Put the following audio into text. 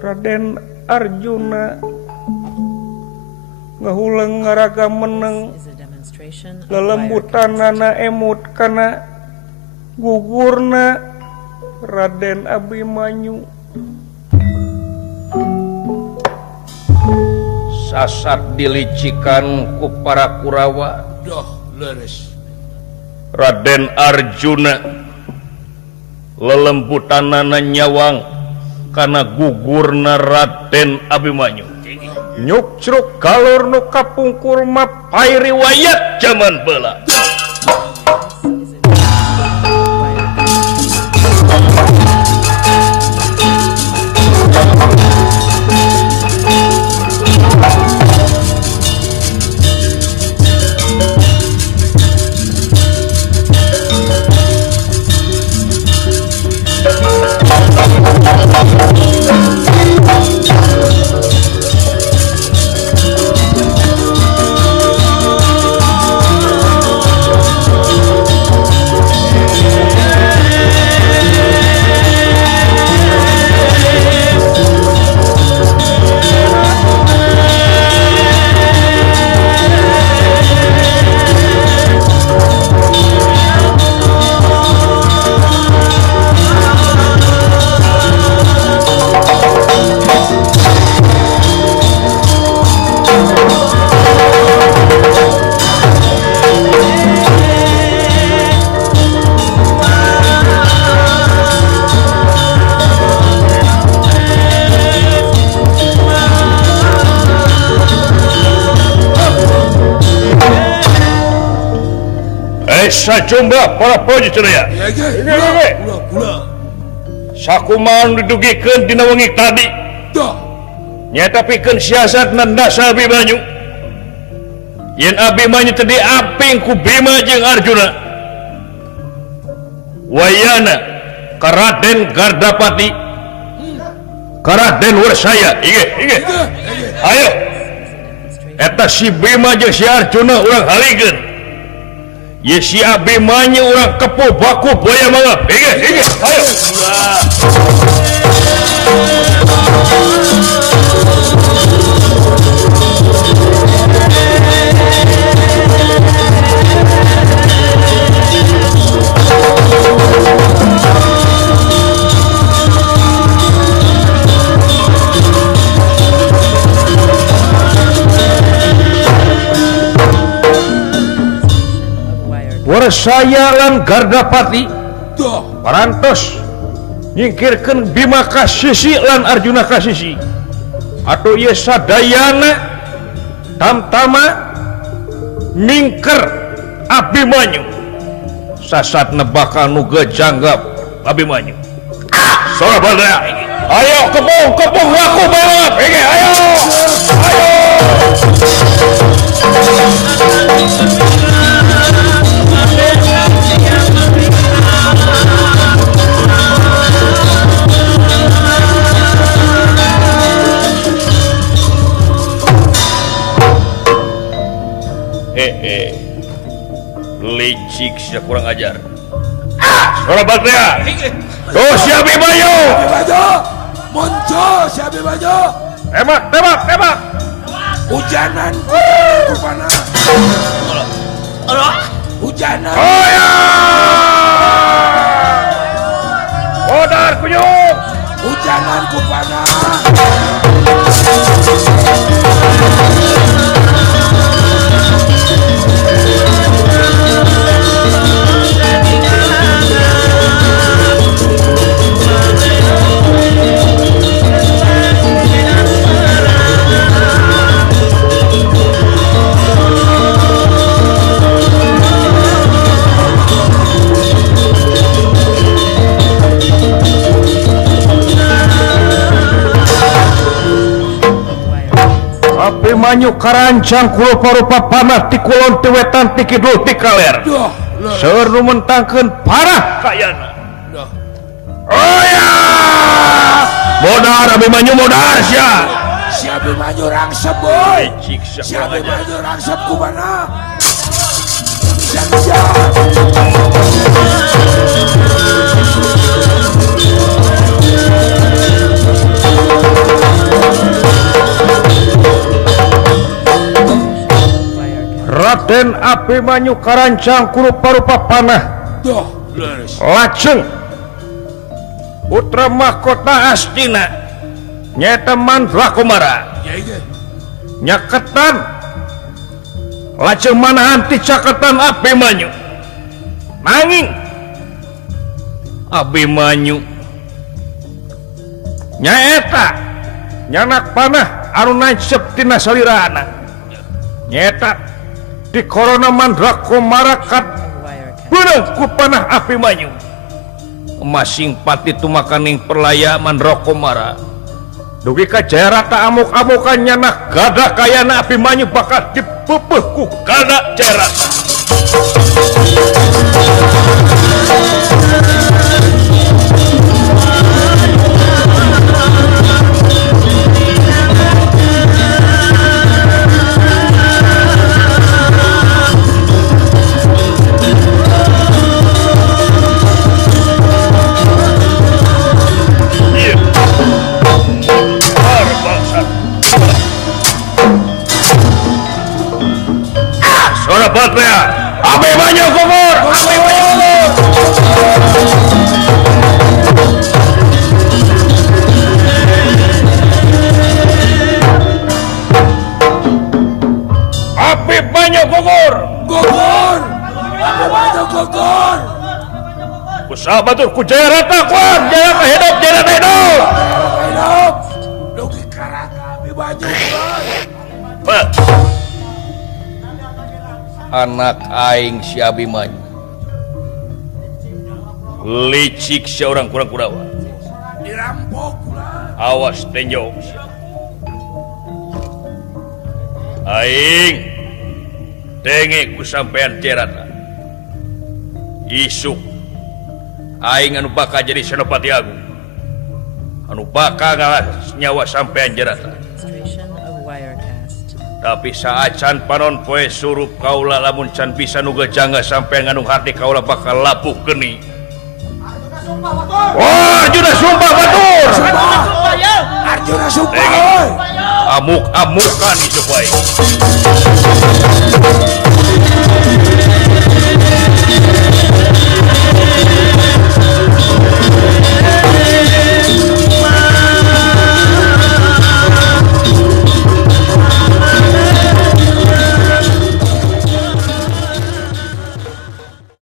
Raden Arjuna ngahulang ngaraga meneng lelembutanana emut kana gugurna Raden Abimanyu sasat dilicikan ku para Kurawa Raden Arjuna lelembutanana nyawang kana gugurna Raden Abimanyu nyukcruk galur nu kapungkur mapai riwayat zaman bela sajumlah para prajurit sedaya. Sakumaha didugikeun dina wengi tadi. Nyata pikeun siasat nandasa Abimanyu. Yen Abimanyu teu diaping ku Bima jeung Arjuna. Wayana ka Raden Gardapati, ka Raden Warsaya. Inge. Ayo. Eta si Bima jeung si Arjuna urang halikeun. Ye si Abimanyu urang kepo baku boya mangap. Inge. Ayo. Warsaya lan Gardapati parantos nyingkirkeun Bima ka sisi lan Arjuna ka sisi atuh ieu sadayana tamtama mingker Abimanyu sasatna bakal nu gejanggap Abimanyu. Sora baldea ayo kepung laku balap inge ayo licik sia kurang ajar. Sora Badria. Tuh si Abimanyu. Muncul si Abimanyu. Tembak. Hujanan ku panah. Hujanan. Oh ya. Modar kunyuk. Hujanan ku panah. Abimanyu karancang ku rupa-rupa panah ti kulon ti wetan ti kidul ti kaler. Seur nu mentangkeun parah kayana. Oh ya! Modar Abimanyu modar sia. Si Abimanyu rangsep boy. Si Abimanyu rangsep ku mana? Raden Abimanyu karancang rupa-rupa panah Duh, leres. lajeng putra mahkota Astina nyata Mandrakumara Ya iya. nyaketan lajeng manahan ti caketan Abimanyu nanging Abimanyu nyaeta nyanak panah anu nancep tina salirana nyaeta di korona Mandrakumara kat beunang ku panah Abimanyu masing pati tumakaning perlaya Mandrakumara dugi ka Jayarata amuk-amukan nyanak gada kayana Abimanyu bakal dipeupuh ku gada Jayarata. Patria Abimanyu gugur Abimanyu gugur Gugur. Abimanyu gugur. usaha batur ku Jayarata kuat Jayarata hidup Jayarata hidup Hidup. Dugi karata Abimanyu gugur. anak aing si Abimanyu licik seorang kurang-kurawa Dirampok lah. awas tenjong aing denge ku sampean Jayarata isuk aing anu bakal jadi senopati agung anu bakal ngalah nyawa sampean Jayarata tapi saat can panon poe surup kaula lamun can bisa nuga jangga sampai nganu hati kaula bakal lapuh geni. Wah, Arjuna sumpah batur. Arjuna sumpah. Amuk-amukan itu baik.